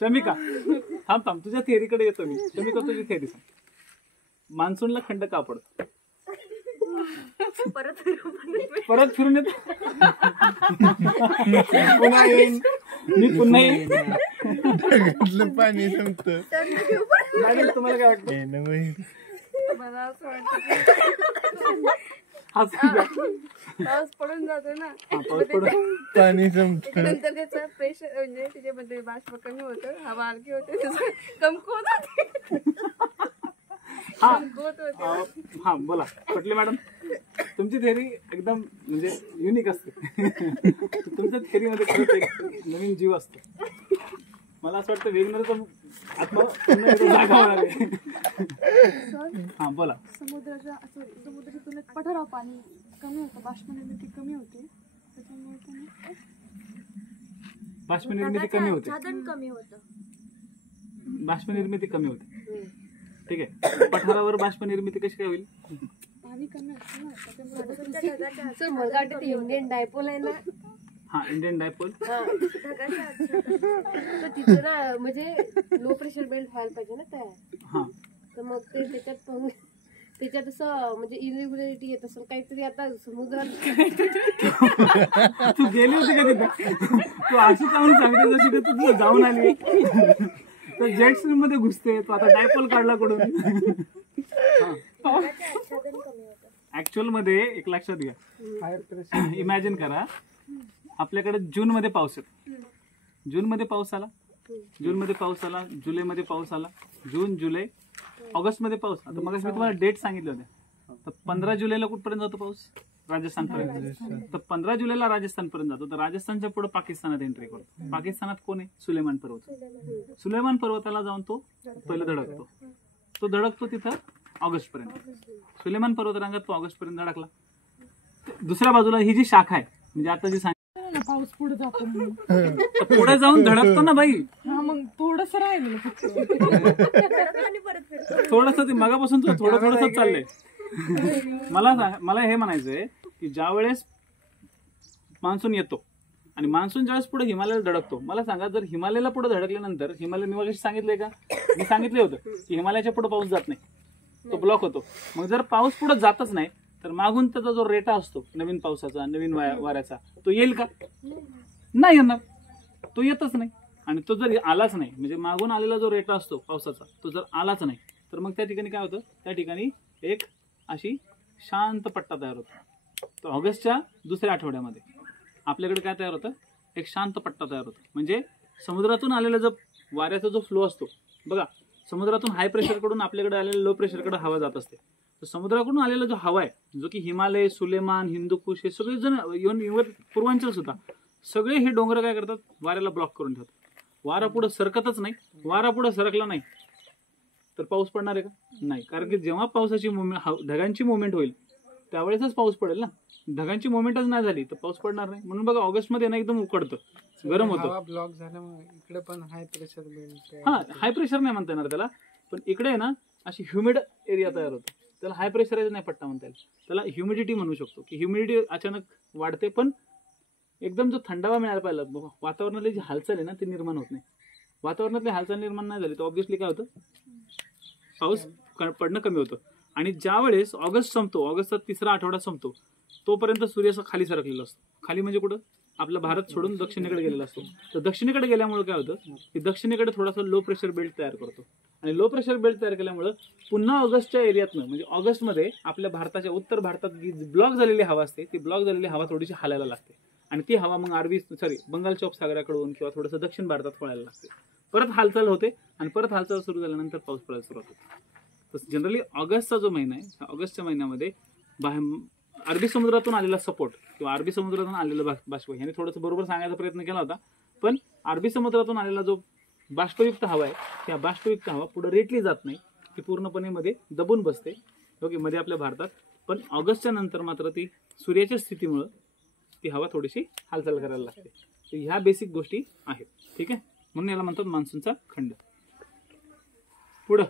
शमिका थांब थांब, तुझ्या थेअरीकडे येतो मी. शमिका तुझी थेअरी सांग. मान्सूनला खंड का पडतो? परत फिरून येतो. पुन्हा येईन, मी पुन्हा येईन. पाणी संपतं. मॅडम तुम्हाला काय वाटतं? मला असं वाटतं पाऊस पडून जातो ना, पाणी संपतं. नंतर त्याचं प्रेशर म्हणजे त्याच्यामध्ये बाष्प कमी होतं, हवा हलकी होते, त्याचं कमकुवत होते. हा बोला पटले मॅडम. तुमची थेअरी एकदम म्हणजे युनिक असते. तुमच्या थेअरीमध्ये खरंच एक नवीन जीव असतो. मला असं वाटतं वेगनरचा आत्मा जागा होणार आहे. हा बोला. समुद्राच्या तुलनेत पठारावर पाणी कमी होतं, बाष्प निर्मिती कमी होते, त्याच्यामुळे बाष्प निर्मिती कमी होते. कमी होतं. बाष्प निर्मिती कमी होते. ठीक आहे. पठारावर बाष्प निर्मिती कशी काय होईल? पाणी कमी असतं ना, मला वाटतं ते इंडियन डायपोल आहे ना. हा इंडियन डायपोल. तर तिथं ना म्हणजे लो प्रेशर बेल्ट व्हायला पाहिजे ना तयार. हा तर मग ते त्याच्यात असं म्हणजे इरेग्युलरिटी येत असेल काहीतरी. आता समुद्रात तू गेली होती का तिथं? तू अशी काहून सांगते जशी का तू जाऊन आली? तर जेट स्ट्रीम मध्ये घुसते तू, आता डायपोल काढला कडून. ऍक्च्युअल मध्ये एक लक्षात घ्या, इमॅजिन करा आपल्याकडे जून मध्ये पाऊस येतो. जून मध्ये पाऊस आला, जुलैमध्ये पाऊस आला, जून जुलै ऑगस्ट मध्ये पाऊस. आता मग मी तुम्हाला डेट सांगितले होते. तर 15 जुलैला कुठपर्यंत जातो पाऊस? राजस्थानपर्यंत. तर 15 जुलैला राजस्थानपर्यंत जातो. तर राजस्थानच्या पुढे पाकिस्तानात एंट्री करतो. पाकिस्तानात कोण आहे? सुलेमान पर्वत. सुलेमान पर्वताला जाऊन तो पहिलं धडकतो. तो धडकतो तिथं ऑगस्ट पर्यंत. सुलेमान पर्वत रांगात तो ऑगस्ट पर्यंत धडकला. दुसऱ्या बाजूला ही जी शाखा आहे म्हणजे आता जी पाऊस पुढे जातो, पुढे जाऊन धडकतो ना बाई. मग थोडस राहिलं थोडस ते मगापासून थोडं चाललंय. मला हे म्हणायचंय की ज्या वेळेस मान्सून येतो आणि मान्सून ज्यावेळेस पुढे हिमालयाला धडकतो, मला सांगा जर हिमालयाला पुढे धडकल्यानंतर हिमालय, मी मगाशी सांगितलंय का? मी सांगितलं होतं की हिमालयाच्या पुढे पाऊस जात नाही, तो ब्लॉक होतो. मग जर पाऊस पुढे जातच नाही तर मागून त्याचा जो रेटा असतो नवीन पावसाचा, नवीन वाऱ्याचा, तो येईल का? नाही येणार. तो येतच नाही. आणि तो जर आलाच नाही म्हणजे मागून आलेला जो रेटा असतो पावसाचा तो जर आलाच नाही तर मग त्या ठिकाणी काय होतं? त्या ठिकाणी एक अशी शांत पट्टा तयार होतो. तर ऑगस्टच्या दुसऱ्या आठवड्यामध्ये आपल्याकडे काय तयार होतं? एक शांत पट्टा तयार होतो. म्हणजे समुद्रातून आलेला जो वाऱ्याचा जो फ्लो असतो बघा, समुद्रातून हाय प्रेशरकडून आपल्याकडे आलेल्या लो प्रेशरकडे हवा जात असते. तर समुद्राकडून आलेला जो हवा आहे जो की हिमालय, सुलेमान, हिंदुकुश हे सगळे जण इव्हन पूर्वांचल सुद्धा सगळे हे डोंगर काय करतात? वाऱ्याला ब्लॉक करून ठेवतात. वारा पुढे सरकतच नाही. वारा पुढे सरकला नाही तर पाऊस पडणार आहे का? नाही. कारण की जेव्हा पावसाची ढगांची मुवमेंट होईल त्यावेळेसच पाऊस पडेल ना. ढगांची मुवमेंटच नाही झाली तर पाऊस पडणार नाही. म्हणून बघा ऑगस्ट मध्ये ना एकदम उकडतं, गरम होतं. ब्लॉक झाल्यामुळे इकडे पण हाय प्रेशर बेल्ट. हा हाय प्रेशर नाही म्हणता येणार त्याला, पण इकडे आहे ना अशी ह्युमिड एरिया तयार होतो. त्याला हाय प्रेशराइज नाही पट्टा म्हणता येईल, त्याला ह्युमिडिटी म्हणू शकतो. की ह्युमिडिटी अचानक वाढते पण एकदम जो थंडावा मिळायला पाहिजे, वातावरणातली जी हालचाल आहे ना ती निर्माण होत नाही. वातावरणातली हालचाल निर्माण नाही झाली तर ऑब्व्हियसली काय होतं? पाऊस पडणं कमी होतं. आणि ज्या वेळेस ऑगस्ट संपतो, ऑगस्टचा तिसरा आठवडा संपतो, तोपर्यंत सूर्य असा खाली सरकलेला असतो. खाली म्हणजे कुठं? आपला भारत सोडून दक्षिणेकडे गेलेला असतो. तर दक्षिणेकडे गेल्यामुळे काय होतं की दक्षिणेकडे थोडासा लो प्रेशर बेल्ट तयार करतो. आणि लो प्रेशर बेल्ट तयार केल्यामुळे पुन्हा ऑगस्टच्या एरियातनं म्हणजे ऑगस्टमध्ये आपल्या भारताच्या उत्तर भारतात जी ब्लॉक झालेली हवा असते ती ब्लॉक झालेली हवा थोडीशी हालायला लागते. आणि ती हवा मग बंगालच्या उपसागराकडून किंवा थोडंसं दक्षिण भारतात वळायला लागते. परत हालचाल होते आणि परत हालचाल सुरू झाल्यानंतर पाऊस पडायला सुरुवात होते. तर जनरली ऑगस्टचा जो महिना आहे, ऑगस्टच्या महिन्यामध्ये अरबी समुद्रातून आलेला सपोर्ट किंवा अरबी समुद्रातून आलेलं बाष्प, ह्याने थोडंसं बरोबर सांगायचा प्रयत्न केला होता. पण अरबी समुद्रातून आलेला जो बाष्पयुक्त हवा आहे त्या बाष्पयुक्त हवा पुढे रेटली जात नाही, ती पूर्णपणे मध्ये दबून बसते ओके मध्ये आपल्या भारतात. पण ऑगस्टच्या नंतर मात्र ती सूर्याच्या स्थितीमुळे ती हवा थोडीशी हालचाल करायला लागते. तर ह्या बेसिक गोष्टी आहेत. ठीक आहे, म्हणून याला म्हणतात मान्सूनचा खंड. पुढं